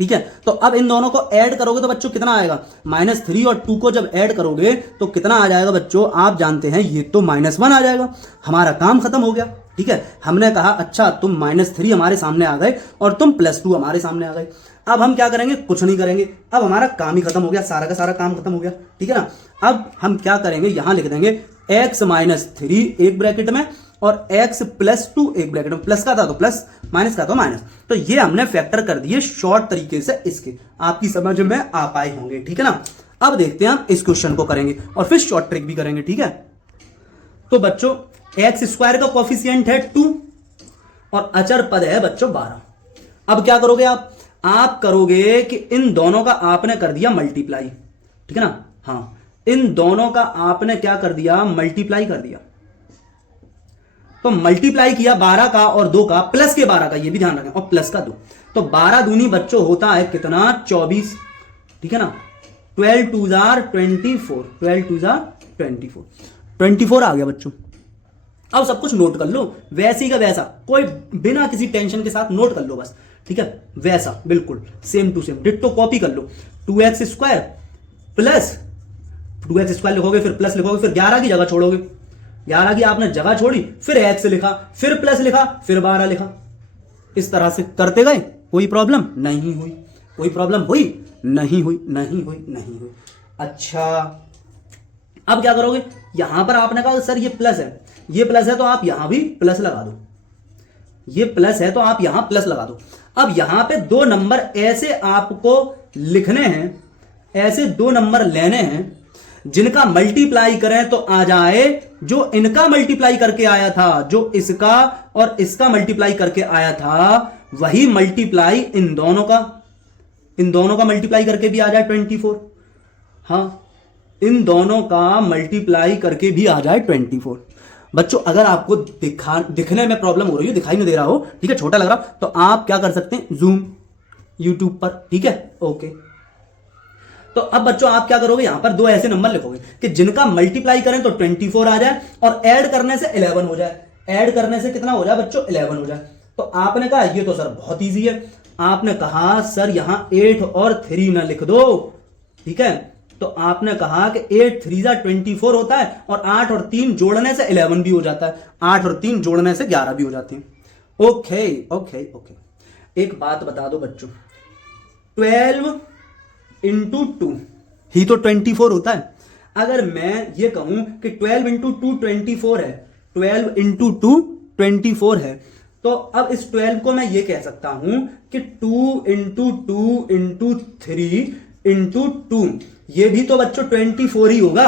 ठीक है, तो अब इन दोनों को ऐड करोगे तो बच्चों कितना आएगा, -3 और 2 को जब ऐड करोगे तो कितना आ जाएगा बच्चों, आप जानते हैं ये तो -1 आ जाएगा, हमारा काम खत्म हो गया, ठीक है, हमने कहा अच्छा तुम -3 हमारे सामने आ गए और तुम +2 हमारे सामने आ गए। अब हम क्या करेंगे, कुछ नहीं करेंगे, अब हमारा काम ही खत्म हो गया, सारा का सारा काम खत्म हो गया, ठीक है ना। अब हम क्या करेंगे, यहां लिख देंगे x -3 एक ब्रैकेट में और x +2 एक ब्रैकेट में, प्लस का था तो प्लस, माइनस का तो माइनस। तो ये हमने फैक्टर कर दिए शॉर्ट तरीके से, इसके आपकी समझ में आ पाए होंगे, ठीक है ना। अब देखते हैं हम इस क्वेश्चन को करेंगे और फिर शॉर्ट ट्रिक भी करेंगे, ठीक है। तो बच्चों x² का कोफिशिएंट है 2 और अचर पद है बच्चों 12। अब क्या करोगे आप करोगे कि इन दोनों का आपने कर दिया मल्टीप्लाई, ठीक है ना। हाँ, इन दोनों का आपने क्या कर दिया, मल्टीप्लाई कर दिया। तो मल्टीप्लाई किया 12 का और 2 का, प्लस के 12 का, ये भी ध्यान रखें, और प्लस का 2। तो 12 दूनी बच्चों होता है कितना, 24, ठीक है ना। 12 2 24, 12 2 24, 24 आ गया बच्चों। अब सब कुछ नोट कर लो, वैसे ही का वैसा, कोई बिना किसी टेंशन के साथ नोट कर लो बस, ठीक है, वैसा बिल्कुल same to same ditto copy कर लो। 2x² प्लस 2x² लिखोगे, फिर प्लस लिखोगे, फिर 11 की जगह छोड़ोगे, 11 की आपने जगह छोड़ी, फिर x लिखा, फिर प्लस लिखा, फिर 12 लिखा। इस तरह से करते गए, कोई प्रॉब्लम नहीं हुई, कोई प्रॉब्लम हुई नहीं हुई, नहीं हुई, नहीं हुई। अच्छा, अब क्या करोगे, यहां पर आपने कहा सर ये प्लस है, ये प्लस है तो आप यहां भी प्लस लगा दो, ये प्लस है तो आप यहां प्लस लगा दो। अब यहां पे 2 नंबर ऐसे आपको लिखने हैं, ऐसे 2 नंबर लेने हैं जिनका मल्टीप्लाई करें तो आ जाए जो इनका मल्टीप्लाई करके आया था, जो इसका और इसका मल्टीप्लाई करके आया था, वही मल्टीप्लाई इन दोनों का मल्टीप्लाई करके भी आ जाए 24। हाँ, इन दोनों का मल्टीप्लाई करके भी आ जाए 24। बच्चों अगर आपको दिखने में प्रॉब्लम हो रही हो, दिखाई नहीं दे रहा हो, ठीक है, छोटा लग रहा, तो आप क्या कर सकते हैं, जूम यूट्यूब पर, ठीक है, ओके। तो अब बच्चों आप क्या करोगे, यहां पर 2 ऐसे नंबर लिखोगे कि जिनका मल्टीप्लाई करें तो 24 आ जाए और ऐड करने से 11 हो जाए। ऐड करने से कितना हो जाए बच्चों, 11 हो जाए। तो आपने कहा ये तो सर बहुत इजी है, आपने कहा सर यहां 8 और 3 ना लिख दो, ठीक है। तो आपने कहा कि 8 3 24 होता है और 8 और 3 जोड़ने से 11 भी हो जाता है, 8 और 3 जोड़ने से 11 भी हो जाते हैं। ओके ओके ओके, एक बात बता दो बच्चों, 12 इंटू 2 ही तो 24 होता है। अगर मैं ये कहूं कि 12 इंटू 2 24 है, 12 इंटू 2 24 है, तो अब इस 12 को मैं ये कह सकता हूं कि 2 इंटू 2 इंटू 3 इंटू 2, ये भी तो बच्चों 24 ही होगा।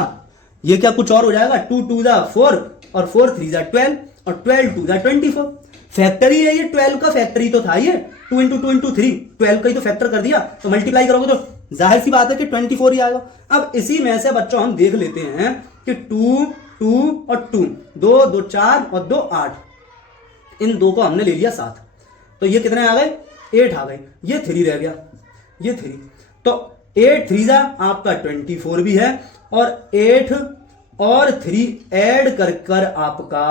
ये क्या कुछ और हो जाएगा, 2 2 4 और 4 3 12 और 12 2 24। फैक्टरी है ये, 12 का फैक्टरी तो था ये, 2 इंटू 2 इंटू 3, 12 का ही तो फैक्टर कर दिया, तो मल्टीप्लाई करोगे तो जाहिर सी बात है कि 24 ही आएगा। अब इसी में से बच्चों हम देख लेते हैं कि 2 2 और 2, 2 2 4 और 2 8, इन 2 को हमने ले लिया 7, तो ये कितने आ गए, 8 आ गए, ये 3 रह गया, ये 3, तो 8 3 आपका 24 भी है और 8 और 3 ऐड कर कर आपका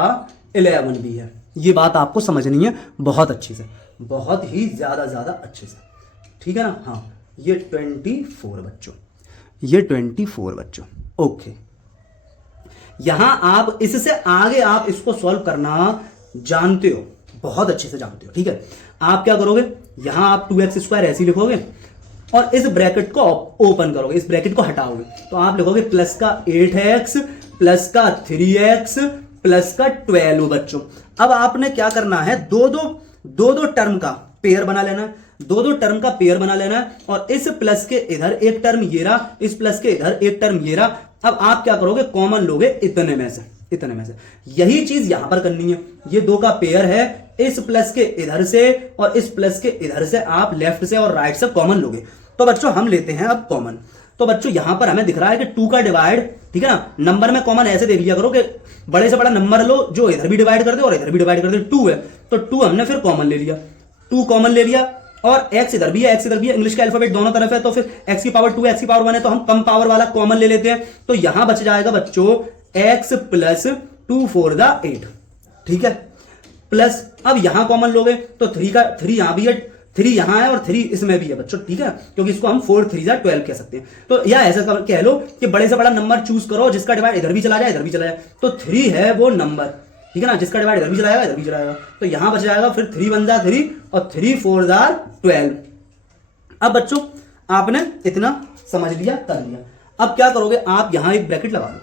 11 भी है। ये बात आपको समझनी है बहुत अच्छे से, बहुत ही ज्यादा अच्छे से, ठीक है ना। हाँ, ये 24 बच्चों, ये 24 बच्चों, ओके। यहां आप इससे आगे आप इसको सॉल्व करना जानते हो, बहुत अच्छे से जानते हो, ठीक है। आप क्या करोगे, यहां आप 2x² ऐसे ही लिखोगे और इस ब्रैकेट को ओपन करोगे, इस ब्रैकेट को हटाओगे, तो आप लिखोगे प्लस का 8x प्लस का 3x प्लस का 12 बच्चों। अब आपने क्या करना है, दो टर्म का पेयर बना लेना है, दो टर्म का पेयर बना लेना है और इस प्लस के इधर एक टर्म ये रहा, इस प्लस के इधर एक टर्म ये रहा। अब आप क्या करोगे, कॉमन लोगे इतने में से, इतने में से। यही चीज यहां पर करनी है, ये 2 का पेयर है, इस प्लस के इधर से और इस प्लस के इधर से आप लेफ्ट से और राइट से कॉमन लोगे। तो बच्चों हम लेते हैं अब कॉमन। तो बच्चों यहां पर हमें दिख रहा है कि 2 का डिवाइड, ठीक है ना, नंबर में कॉमन ऐसे देख लिया करो कि बड़े से बड़ा नंबर लो जो इधर भी डिवाइड कर दे और इधर भी डिवाइड कर दे, 2 है तो 2 हमने फिर कॉमन ले लिया, 2 कॉमन ले लिया और x इधर भी है, x इधर भी है, इंग्लिश का अल्फाबेट दोनों तरफ है, तो फिर x की पावर 2 x की पावर 1 है, तो हम कम पावर वाला कॉमन ले लेते हैं। तो यहां बच जाएगा बच्चों x प्लस 2 4 8, ठीक है, प्लस अब यहां कॉमन लोगे तो 3 यहां भी है, 3 यहां है और 3 इसमें भी है बच्चों, ठीक है, क्योंकि इसको हम 4 3 12 कह सकते हैं। तो या ऐसा कह लो कि बड़े से बड़ा नंबर चूज करो जिसका डिवाइड इधर भी चला जाए इधर भी चला जाए, तो 3 है वो नंबर, ठीक है ना, जिसका डिवाइड इधर भी चलाएगा इधर भी चलाएगा, तो यहां बच जाएगा फिर 3 × 1 = 3 और 3 × 4 = 12। अब बच्चों आपने इतना समझ लिया, कर लिया। अब क्या करोगे, आप यहां एक ब्रैकेट लगा लो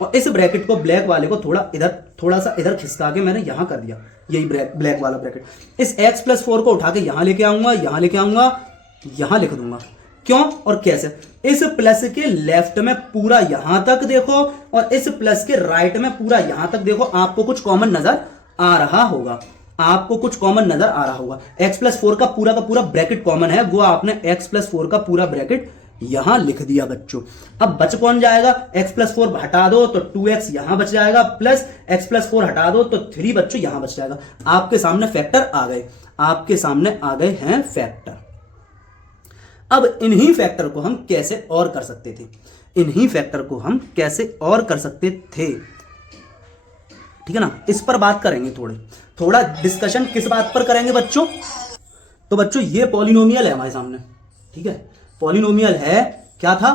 और इस ब्रैकेट को ब्लैक वाले को थोड़ा सा इधर खिसका के मैंने यहां कर दिया, यही ब्लैक वाला ब्रैकेट। इस x + 4 को उठा के यहां लेके आऊंगा, यहां लेके आऊंगा, यहां लिख दूंगा। क्यों और कैसे? इस प्लस के लेफ्ट में पूरा यहां तक देखो और इस प्लस के राइट में पूरा यहां तक देखो, आपको कुछ कॉमन नजर आ रहा होगा, आपको कुछ कॉमन नजर आ रहा होगा। x + 4 का पूरा ब्रैकेट कॉमन है, वो आपने x + 4 का पूरा ब्रैकेट यहां लिख दिया बच्चों। अब बच कौन जाएगा, x + 4 हटा दो तो 2x यहां बच जाएगा, प्लस x + 4 हटा दो तो 3 बच्चों यहां बच जाएगा। आपके सामने फैक्टर आ गए, आपके सामने आ गए हैं फैक्टर। अब इन्हीं फैक्टर को हम कैसे और कर सकते थे, इन्हीं फैक्टर को हम कैसे और कर सकते थे, ठीक है ना, इस पर बात करेंगे। थोड़ा डिस्कशन किस बात पर करेंगे बच्चों, तो बच्चों ये पॉलिनोमियल है हमारे सामने, ठीक है, पॉलिनोमियल है, क्या था,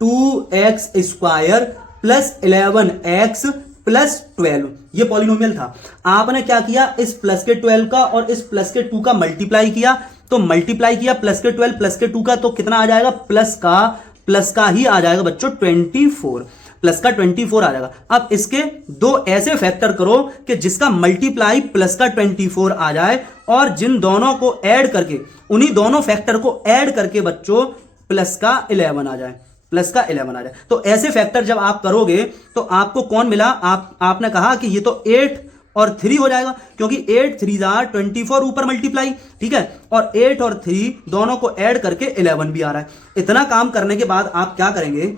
2x² + 11x + 12, ये पॉलिनोमियल था। आपने क्या किया, इस प्लस के 12 का और इस प्लस के 2 का मल्टीप्लाई किया, तो मल्टीप्लाई किया प्लस के 12 प्लस के 2 का, तो कितना आ जाएगा, प्लस का ही आ जाएगा बच्चों 24, प्लस का 24 आ जाएगा। अब इसके दो ऐसे फैक्टर करो कि जिसका मल्टीप्लाई प्लस का 24 आ जाए और जिन दोनों को ऐड करके, उन्हीं दोनों फैक्टर को ऐड करके बच्चों प्लस का 11 आ जाए, प्लस का 11 आ जाए। तो ऐसे फैक्टर जब आप करोगे तो आपको कौन मिला, आपने कहा कि ये तो 8 और 3 हो जाएगा, क्योंकि 8 × 3 = 24 ऊपर मल्टीप्लाई, ठीक है, और 8 और 3 दोनों को ऐड करके 11 भी आ रहा है। इतना काम करने के बाद आप क्या करेंगे,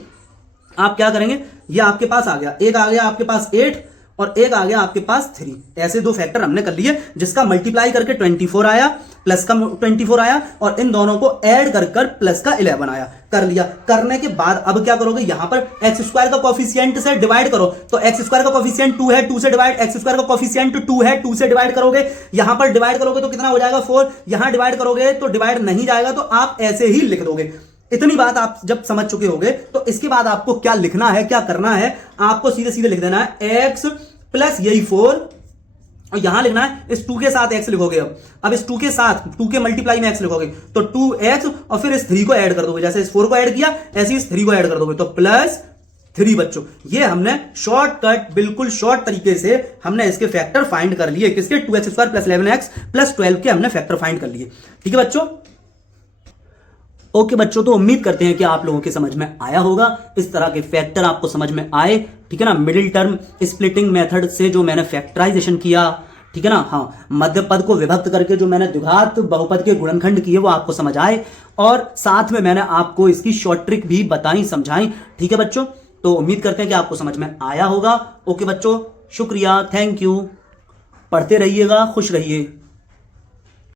ये आपके पास आ गया, एक आ गया आपके पास 8 और एक आ गया आपके पास 3, ऐसे दो फैक्टर हमने कर लिए, जिसका मल्टीप्लाई करके 24 आया, प्लस का 24 आया और इन दोनों को ऐड कर प्लस का 11 आया, कर लिया। करने के बाद अब क्या करोगे, यहां पर x² का कोफिशिएंट से डिवाइड करो, तो x² का कोफिशिएंट 2 है, 2 से डिवाइड, x² का कोफिशिएंट 2 है, 2 से डिवाइड करोगे, यहां पर डिवाइड करोगे तो कितना हो जाएगा 4, यहां डिवाइड करोगे तो डिवाइड नहीं जाएगा, तो आप ऐसे ही लिख दोगे। इतनी बात आप जब समझ चुके होगे तो इसके बाद आपको क्या लिखना है, क्या करना है, आपको सीधे सीधे लिख देना है x + यही 4 और यहां लिखना है इस 2 के साथ x लिखोगे। अब इस 2 के साथ 2 के मल्टीप्लाई में x लिखोगे, तो 2x और फिर इस 3 को ऐड कर दोगे, जैसे इस 4 को ऐड किया ऐसे इस 3 को ऐड कर दोगे, तो +3 बच्चों। ये हमने शॉर्टकट, बिल्कुल शॉर्ट तरीके से हमने इसके फैक्टर फाइंड कर लिए, किसके, 2x² + 11x + 12 के हमने फैक्टर फाइंड कर लिए, ठीक है बच्चों। ओके बच्चों, तो उम्मीद करते हैं कि आप लोगों के समझ में आया होगा, इस तरह के फैक्टर आपको समझ में आए, ठीक है ना। मिडिल टर्म स्प्लिटिंग मेथड से जो मैंने फैक्टराइजेशन किया, ठीक है ना, हाँ, मध्य पद को विभक्त करके जो मैंने द्विघात बहुपद के गुणनखंड किए वो आपको समझ आए, और साथ में मैंने आपको इसकी शॉर्ट ट्रिक भी बताई, समझाई, ठीक है बच्चों। तो उम्मीद करते हैं कि आपको समझ में आया होगा। ओके बच्चों, शुक्रिया, थैंक यू, पढ़ते रहिएगा, खुश रहिए।